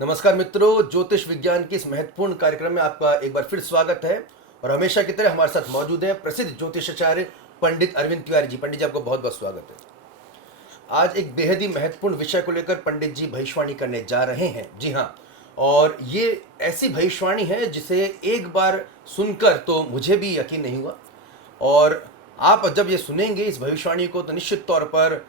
नमस्कार मित्रों, ज्योतिष विज्ञान की इस महत्वपूर्ण कार्यक्रम में आपका एक बार फिर स्वागत है। और हमेशा की तरह हमारे साथ मौजूद है प्रसिद्ध ज्योतिषाचार्य पंडित अरविंद तिवारी जी। पंडित जी, आपको बहुत बहुत स्वागत है। आज एक बेहद ही महत्वपूर्ण विषय को लेकर पंडित जी भविष्यवाणी करने जा रहे हैं। जी हाँ, और ये ऐसी भविष्यवाणी है जिसे एक बार सुनकर तो मुझे भी यकीन नहीं हुआ, और आप जब ये सुनेंगे इस भविष्यवाणी को तो निश्चित तौर पर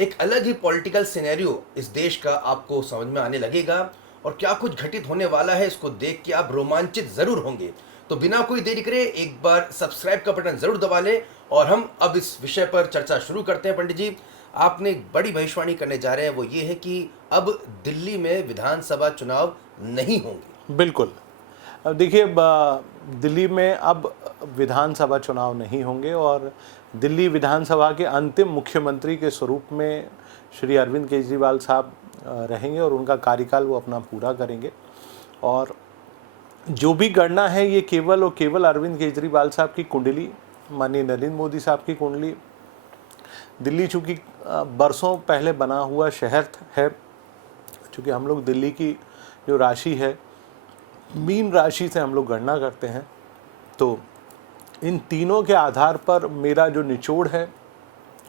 एक अलग ही पॉलिटिकल सिनेरियो इस देश का आपको समझ में आने लगेगा। और क्या कुछ घटित होने वाला है इसको देख के आप रोमांचित जरूर होंगे। तो बिना कोई देरी करे एक बार सब्सक्राइब का बटन जरूर दबा लें और हम अब इस विषय पर चर्चा शुरू करते हैं। पंडित जी, आपने एक बड़ी भविष्यवाणी करने जा रहे हैं, वो ये है कि अब दिल्ली में विधानसभा चुनाव नहीं होंगे। बिल्कुल। अब देखिए, दिल्ली में अब विधानसभा चुनाव नहीं होंगे और दिल्ली विधानसभा के अंतिम मुख्यमंत्री के स्वरूप में श्री अरविंद केजरीवाल साहब रहेंगे और उनका कार्यकाल वो अपना पूरा करेंगे। और जो भी गणना है ये केवल और केवल अरविंद केजरीवाल साहब की कुंडली, माननीय नरेंद्र मोदी साहब की कुंडली। दिल्ली चूँकि बरसों पहले बना हुआ शहर है, चूँकि हम लोग दिल्ली की जो राशि है मीन राशि से हम लोग गणना करते हैं, तो इन तीनों के आधार पर मेरा जो निचोड़ है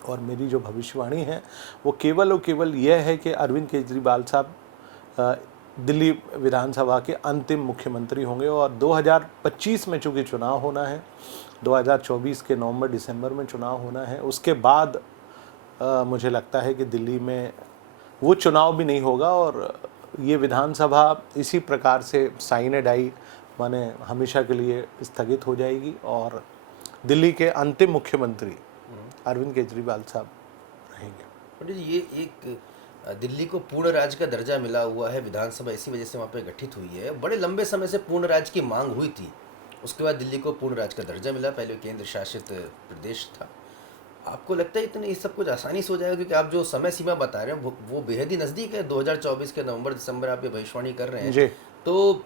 और मेरी जो भविष्यवाणी है वो केवल और केवल यह है कि अरविंद केजरीवाल साहब दिल्ली विधानसभा के अंतिम मुख्यमंत्री होंगे। और 2025 में चूँकि चुनाव होना है, 2024 के नवंबर दिसंबर में चुनाव होना है, उसके बाद मुझे लगता है कि दिल्ली में वो चुनाव भी नहीं होगा और ये विधानसभा इसी प्रकार से साइने डाई माने हमेशा के लिए स्थगित हो जाएगी और दिल्ली के अंतिम मुख्यमंत्री अरविंद केजरीवाल साहब रहेंगे। पंडित जी, ये एक दिल्ली को पूर्ण राज्य का दर्जा मिला हुआ है, विधानसभा इसी वजह से वहाँ पे गठित हुई है। बड़े लंबे समय से पूर्ण राज्य की मांग हुई थी, उसके बाद दिल्ली को पूर्ण राज्य का दर्जा मिला, पहले केंद्र शासित प्रदेश था। आपको लगता है इतने ये सब कुछ आसानी से हो जाएगा? क्योंकि आप जो समय सीमा बता रहे हैं वो बेहद ही नज़दीक है। 2024 के नवंबर दिसंबर आप ये भविष्यवाणी कर रहे हैं जी। तो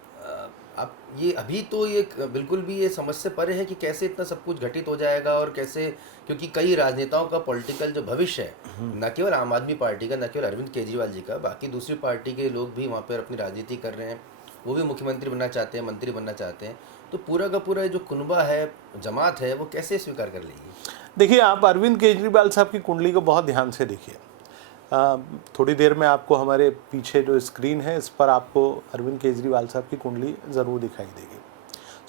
आप ये अभी तो ये बिल्कुल भी ये समझ से परे है कि कैसे इतना सब कुछ घटित हो जाएगा और कैसे, क्योंकि कई राजनेताओं का पॉलिटिकल जो भविष्य है, न केवल आम आदमी पार्टी का, न केवल अरविंद केजरीवाल जी का, बाकी दूसरी पार्टी के लोग भी वहाँ पर अपनी राजनीति कर रहे हैं। वो भी मुख्यमंत्री बनना चाहते हैं, मंत्री बनना चाहते हैं। तो पूरा का पूरा जो कुनबा है, जमात है, वो कैसे स्वीकार कर लेगी? देखिए, आप अरविंद केजरीवाल साहब की कुंडली को बहुत ध्यान से देखिए। थोड़ी देर में आपको हमारे पीछे जो स्क्रीन है इस पर आपको अरविंद केजरीवाल साहब की कुंडली ज़रूर दिखाई देगी।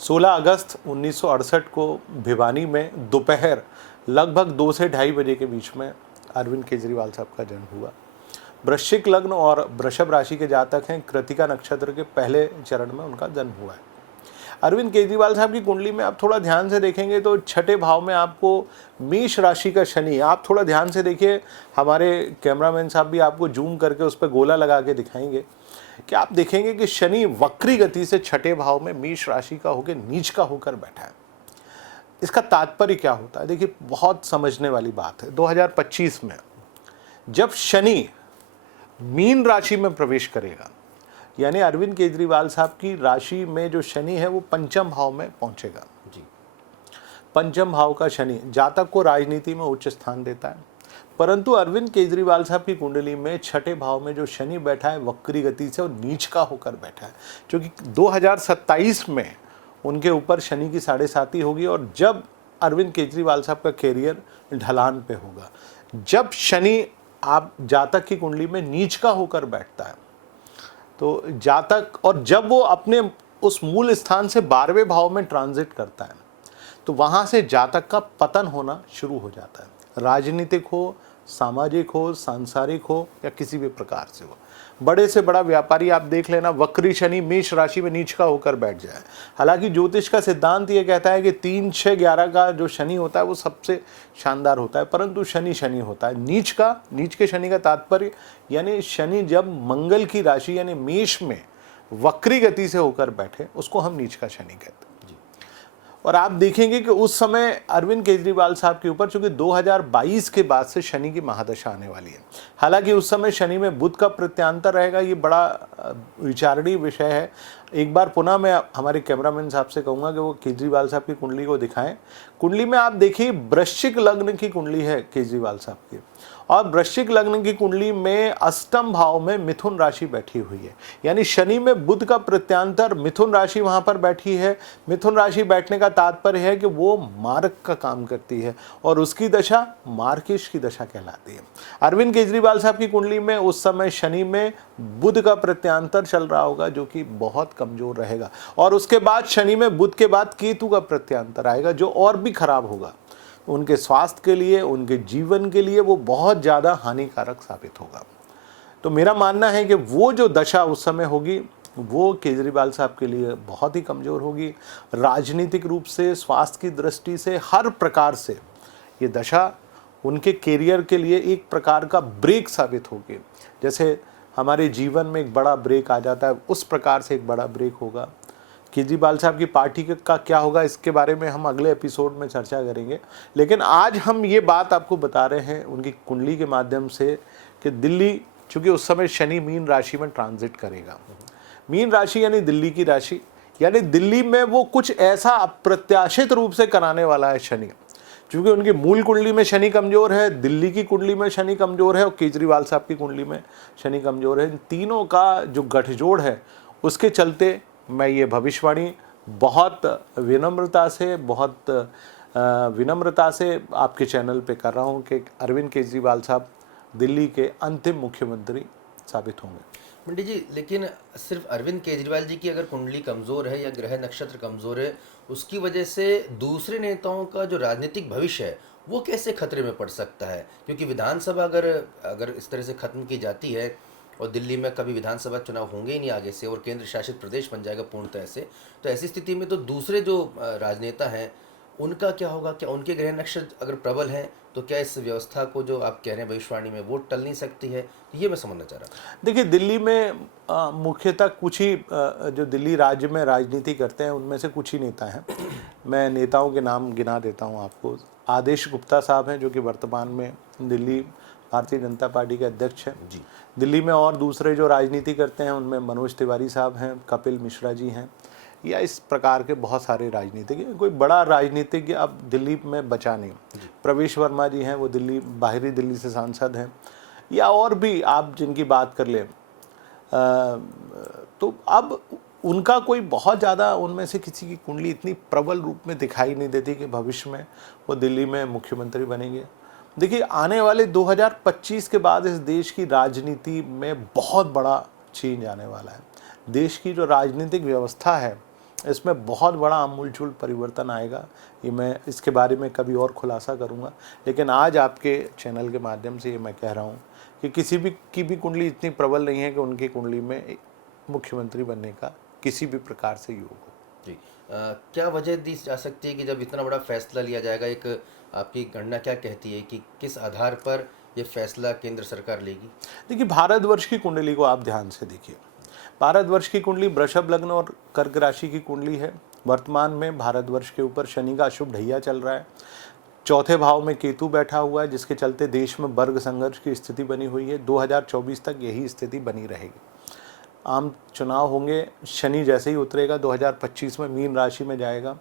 16 अगस्त 1968 को भिवानी में दोपहर लगभग 2 से 2:30 बजे के बीच में अरविंद केजरीवाल साहब का जन्म हुआ। वृश्चिक लग्न और वृषभ राशि के जातक हैं। कृतिका नक्षत्र के पहले चरण में उनका जन्म हुआ है। अरविंद केजरीवाल साहब की कुंडली में आप थोड़ा ध्यान से देखेंगे तो छठे भाव में आपको मेष राशि का शनि, आप थोड़ा ध्यान से देखिए, हमारे कैमरामैन साहब भी आपको जूम करके उस पर गोला लगा के दिखाएंगे कि आप देखेंगे कि शनि वक्री गति से छठे भाव में मेष राशि का होकर नीच का होकर बैठा है। इसका तात्पर्य क्या होता है? देखिए, बहुत समझने वाली बात है। 2025 में जब शनि मीन राशि में प्रवेश करेगा, यानी अरविंद केजरीवाल साहब की राशि में जो शनि है वो पंचम भाव में पहुंचेगा। जी। पंचम भाव का शनि जातक को राजनीति में उच्च स्थान देता है, परंतु अरविंद केजरीवाल साहब की कुंडली में छठे भाव में जो शनि बैठा है वक्री गति से और नीच का होकर बैठा है, क्योंकि 2027 में उनके ऊपर शनि की 7.5 होगी और जब अरविंद केजरीवाल साहब का कैरियर ढलान पे होगा, जब शनि आप जातक की कुंडली में नीच का होकर बैठता है तो जातक, और जब वो अपने उस मूल स्थान से 12वें भाव में ट्रांजिट करता है तो वहाँ से जातक का पतन होना शुरू हो जाता है। राजनीतिक हो, सामाजिक हो, सांसारिक हो या किसी भी प्रकार से हो। बड़े से बड़ा व्यापारी आप देख लेना, वक्री शनि मेष राशि में नीच का होकर बैठ जाए। हालांकि ज्योतिष का सिद्धांत ये कहता है कि 3, 6, 11 का जो शनि होता है वो सबसे शानदार होता है, परंतु शनि शनि होता है। नीच के शनि का तात्पर्य, यानी शनि जब मंगल की राशि यानी मेष में वक्री गति से होकर बैठे उसको हम नीच का शनि कहते हैं। और आप देखेंगे कि उस समय अरविंद केजरीवाल साहब के ऊपर, चूंकि 2022 के बाद से शनि की महादशा आने वाली है, हालांकि उस समय शनि में बुध का प्रत्यांतर रहेगा, ये बड़ा विचारणीय विषय है। एक बार पुनः मैं हमारे कैमरामैन साहब से कहूँगा कि वो केजरीवाल साहब की कुंडली को दिखाएं। कुंडली में आप देखिए वृश्चिक लग्न की कुंडली है केजरीवाल साहब की, और वृश्चिक लग्न की कुंडली में अष्टम भाव में मिथुन राशि बैठी हुई है, यानी शनि में बुध का प्रत्यांतर मिथुन राशि वहां पर बैठी है। मिथुन राशि बैठने का तात्पर्य है कि वो मार्ग का काम करती है और उसकी दशा मार्केश की दशा कहलाती है। अरविंद केजरीवाल साहब की कुंडली में उस समय शनि में बुध का प्रत्यांतर चल रहा होगा जो कि बहुत कमजोर रहेगा, और उसके बाद शनि में बुध के बाद केतु का प्रत्यांतर आएगा जो और भी खराब होगा। उनके स्वास्थ्य के लिए, उनके जीवन के लिए वो बहुत ज़्यादा हानिकारक साबित होगा। तो मेरा मानना है कि वो जो दशा उस समय होगी वो केजरीवाल साहब के लिए बहुत ही कमज़ोर होगी। राजनीतिक रूप से, स्वास्थ्य की दृष्टि से, हर प्रकार से ये दशा उनके कैरियर के लिए एक प्रकार का ब्रेक साबित होगी। जैसे हमारे जीवन में एक बड़ा ब्रेक आ जाता है, उस प्रकार से एक बड़ा ब्रेक होगा। केजरीवाल साहब की पार्टी का क्या होगा इसके बारे में हम अगले एपिसोड में चर्चा करेंगे, लेकिन आज हम ये बात आपको बता रहे हैं उनकी कुंडली के माध्यम से कि दिल्ली, चूंकि उस समय शनि मीन राशि में ट्रांजिट करेगा। मीन राशि यानी दिल्ली की राशि, यानी दिल्ली में वो कुछ ऐसा अप्रत्याशित रूप से कराने वाला है शनि। क्योंकि उनकी मूल कुंडली में शनि कमजोर है, दिल्ली की कुंडली में शनि कमजोर है और केजरीवाल साहब की कुंडली में शनि कमजोर है। इन तीनों का जो गठजोड़ है उसके चलते मैं ये भविष्यवाणी बहुत विनम्रता से आपके चैनल पे कर रहा हूँ कि अरविंद केजरीवाल साहब दिल्ली के अंतिम मुख्यमंत्री साबित होंगे। पंडित जी, लेकिन सिर्फ अरविंद केजरीवाल जी की अगर कुंडली कमज़ोर है या ग्रह नक्षत्र कमज़ोर है, उसकी वजह से दूसरे नेताओं का जो राजनीतिक भविष्य है वो कैसे खतरे में पड़ सकता है? क्योंकि विधानसभा अगर इस तरह से ख़त्म की जाती है और दिल्ली में कभी विधानसभा चुनाव होंगे ही नहीं आगे से और केंद्र शासित प्रदेश बन जाएगा पूर्णतः से, तो ऐसी स्थिति में तो दूसरे जो राजनेता हैं उनका क्या होगा? क्या उनके ग्रह नक्षत्र अगर प्रबल हैं तो क्या इस व्यवस्था को जो आप कह रहे हैं भविष्यवाणी में वो टल नहीं सकती है? ये मैं समझना चाह रहा था। देखिए, दिल्ली में मुख्यतः कुछ ही जो दिल्ली राज्य में राजनीति करते हैं उनमें से कुछ ही नेता हैं। मैं नेताओं के नाम गिना देता हूं आपको। आदेश गुप्ता साहब हैं जो कि वर्तमान में दिल्ली भारतीय जनता पार्टी के अध्यक्ष हैं जी। दिल्ली में। और दूसरे जो राजनीति करते हैं उनमें मनोज तिवारी साहब हैं, कपिल मिश्रा जी हैं, या इस प्रकार के बहुत सारे राजनीतिज्ञ। कोई बड़ा राजनीतिज्ञ अब दिल्ली में बचा नहीं। प्रवेश वर्मा जी हैं, वो बाहरी दिल्ली से सांसद हैं, या और भी आप जिनकी बात कर लें। तो अब उनका कोई बहुत ज़्यादा उनमें से किसी की कुंडली इतनी प्रबल रूप में दिखाई नहीं देती कि भविष्य में वो दिल्ली में मुख्यमंत्री बनेंगे। देखिए, आने वाले 2025 के बाद इस देश की राजनीति में बहुत बड़ा चेंज आने वाला है। देश की जो राजनीतिक व्यवस्था है इसमें बहुत बड़ा आमूलचूल परिवर्तन आएगा। ये मैं इसके बारे में कभी और खुलासा करूँगा, लेकिन आज आपके चैनल के माध्यम से ये मैं कह रहा हूँ कि किसी भी की भी कुंडली इतनी प्रबल नहीं है कि उनकी कुंडली में मुख्यमंत्री बनने का किसी भी प्रकार से योग हो। जी। क्या वजह दी जा सकती है कि जब इतना बड़ा फैसला लिया जाएगा, एक आपकी गणना क्या कहती है कि किस आधार पर ये फैसला केंद्र सरकार लेगी? देखिए, भारतवर्ष की कुंडली को आप ध्यान से देखिए। भारतवर्ष की कुंडली वृषभ लग्न और कर्क राशि की कुंडली है। वर्तमान में भारतवर्ष के ऊपर शनि का अशुभ ढैया चल रहा है। चौथे भाव में केतु बैठा हुआ है, जिसके चलते देश में वर्ग संघर्ष की स्थिति बनी हुई है। 2024 तक यही स्थिति बनी रहेगी। आम चुनाव होंगे, शनि जैसे ही उतरेगा 2025 में मीन राशि में जाएगा,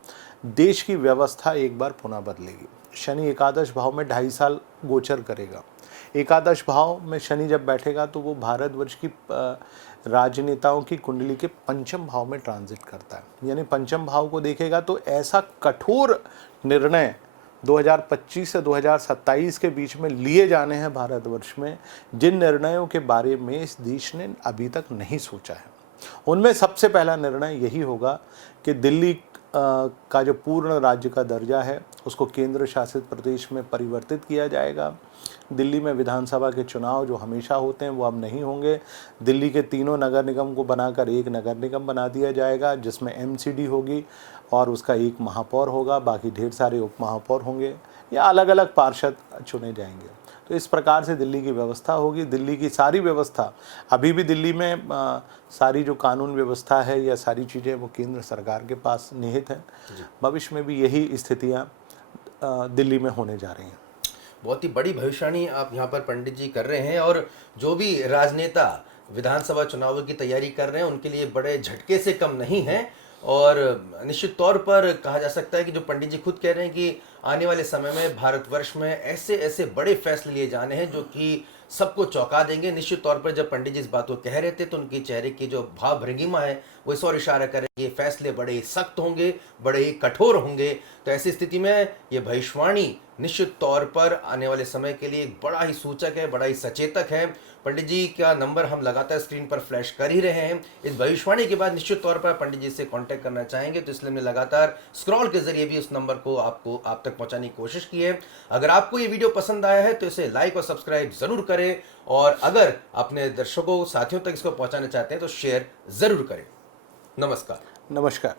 देश की व्यवस्था एक बार पुनः बदलेगी। शनि एकादश भाव में 2.5 साल गोचर करेगा। एकादश भाव में शनि जब बैठेगा तो वो भारतवर्ष की राजनेताओं की कुंडली के पंचम भाव में ट्रांजिट करता है। यानी पंचम भाव को देखेगा तो ऐसा कठोर निर्णय 2025 से 2027 के बीच में लिए जाने हैं भारतवर्ष में, जिन निर्णयों के बारे में इस देश ने अभी तक नहीं सोचा है। उनमें सबसे पहला निर्णय यही होगा कि दिल्ली का जो पूर्ण राज्य का दर्जा है उसको केंद्र शासित प्रदेश में परिवर्तित किया जाएगा। दिल्ली में विधानसभा के चुनाव जो हमेशा होते हैं वो अब नहीं होंगे। दिल्ली के तीनों नगर निगम को बनाकर एक नगर निगम बना दिया जाएगा, जिसमें एमसीडी होगी और उसका एक महापौर होगा, बाकी ढेर सारे उप महापौर होंगे या अलग अलग पार्षद चुने जाएंगे। तो इस प्रकार से दिल्ली की व्यवस्था होगी। दिल्ली की सारी व्यवस्था, अभी भी दिल्ली में सारी जो कानून व्यवस्था है या सारी चीज़ें वो केंद्र सरकार के पास निहित हैं। भविष्य में भी यही स्थितियाँ दिल्ली में होने जा रही हैं। बहुत ही बड़ी भविष्यवाणी आप यहाँ पर पंडित जी कर रहे हैं, और जो भी राजनेता विधानसभा चुनाव की तैयारी कर रहे हैं उनके लिए बड़े झटके से कम नहीं है। और निश्चित तौर पर कहा जा सकता है कि जो पंडित जी खुद कह रहे हैं कि आने वाले समय में भारतवर्ष में ऐसे ऐसे बड़े फैसले लिए जाने हैं जो कि सबको चौंका देंगे। निश्चित तौर पर जब पंडित जी इस बात को कह रहे थे तो उनके चेहरे की जो भाव भंगिमा है वो इस और इशारा कर रहे हैं कि ये फैसले बड़े ही सख्त होंगे, बड़े ही कठोर होंगे। तो ऐसी स्थिति में ये भविष्यवाणी निश्चित तौर पर आने वाले समय के लिए एक बड़ा ही सूचक है, बड़ा ही सचेतक है। पंडित जी का नंबर हम लगातार स्क्रीन पर फ्लैश कर ही रहे हैं। इस भविष्यवाणी के बाद निश्चित तौर पर पंडित जी से कांटेक्ट करना चाहेंगे तो इसलिए हमने लगातार स्क्रॉल के जरिए भी उस नंबर को आप तक पहुंचाने की कोशिश की है। अगर आपको ये वीडियो पसंद आया है तो इसे लाइक और सब्सक्राइब जरूर करें, और अगर अपने दर्शकों साथियों तक इसको पहुंचाना चाहते हैं तो शेयर जरूर करें। नमस्कार। नमस्कार।